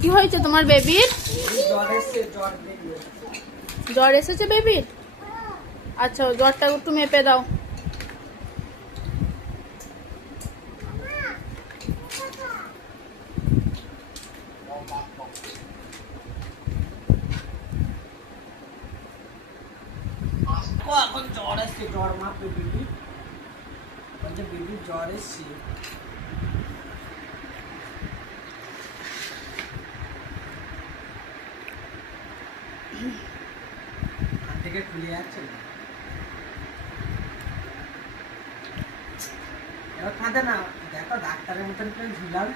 কি হয়েছে তোমার বেবির? জ্বর এসেছে বেবির? আচ্ছা, জ্বরটা একটু মেপে দাও। এখন জ্বর এসছে, জ্বর মাপবে বেবি, বেবির জ্বর এসছে। হাত থেকে খুলে যাচ্ছে না, এবার কাঁদে না। দেখো ডাক্তারের মতন করে ঝুলাম।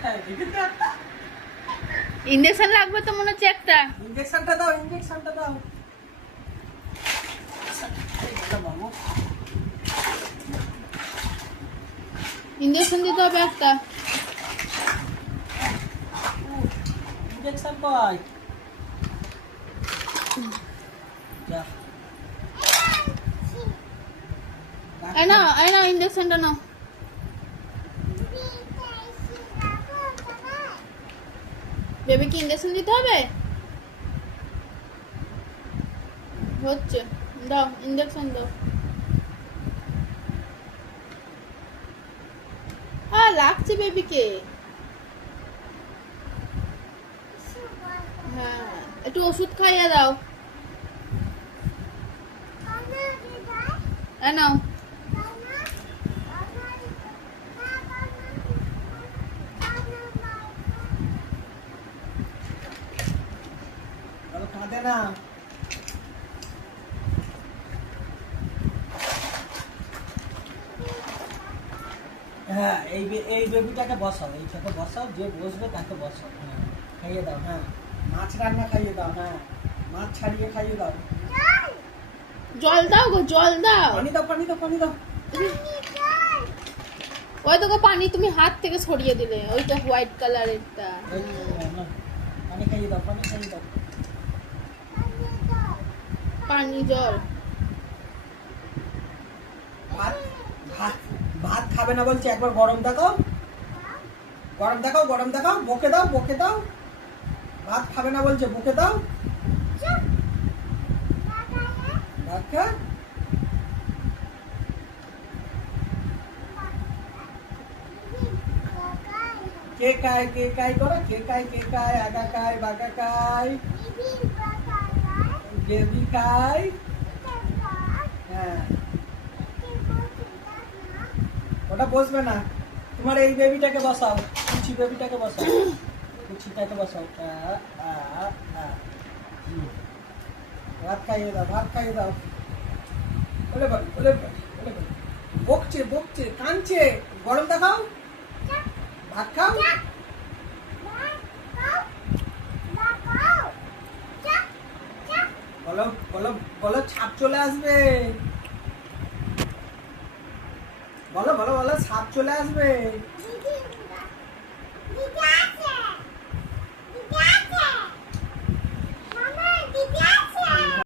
ইঞ্জেকশন লাগবে তো মনে হচ্ছে একটা। ইঞ্জেকশনটা দাও, ইঞ্জেকশনটা দাও। বাবু ইঞ্জেকশন দিতে হবে একটা। ইঞ্জেকশন কই? যা এই নাও ইঞ্জেকশনটা নাও। বেবি কি ইঞ্জেকশন দিতে হবে? হচ্ছে, দাও ইঞ্জেকশন দাও। লাগছে বেবিকে। হ্যাঁ, একটু ওষুধ খাইয়ে দাও। নাও। কাঁদে না। হ্যাঁ, এই বেবিটাকে বসাও, এইটাকে বসাও, যে বসবে তাকে বসাও। হ্যাঁ, খাইয়ে দাও। হ্যাঁ, মাছ রান্না খাইয়ে দাও। হ্যাঁ, মাছ ছাড়িয়ে খাইয়ে দাও। জল দাও গো, জল দাও। পানি দাও, পানি দাও, পানি দাও। ওই দেখো পানি তুমি হাত থেকে ছড়িয়ে দিলে, ওইটা হোয়াইট কালারেরটা। পানি খাইয়ে দাও, পানি খাইয়ে দাও। পানি জল। ভাত ভাত ভাত খাবে না বলছে, একবার গরম দেখাও, গরম দেখাও, গরম দেখাও। বকে দাও, বকে দাও। ভাত খাবে না বলছে, বকে দাও। ভাত খা। কে কায়, কে কায় করো, কে কায়, কে কায়, আগা কায়, বাগা কায়, বেবি কায়। হ্যাঁ, ওটা বসবে না। তোমার এই বেবিটাকে বসাও, কুচি বেবিটাকে বসাও, কুচিটাকে বসাও। ভাত খাইয়ে দাও, ভাত খাইয়ে দাও। ওলে বল, ওলে বল, ওলে বল। বকছে, বকছে, কাঁদছে। গরম দেখাও, ভাত খাও। বলো, বলো, বলো, ছাপ চলে আসবে। বলো, বলো, বলো, সাপ চলে আসবে।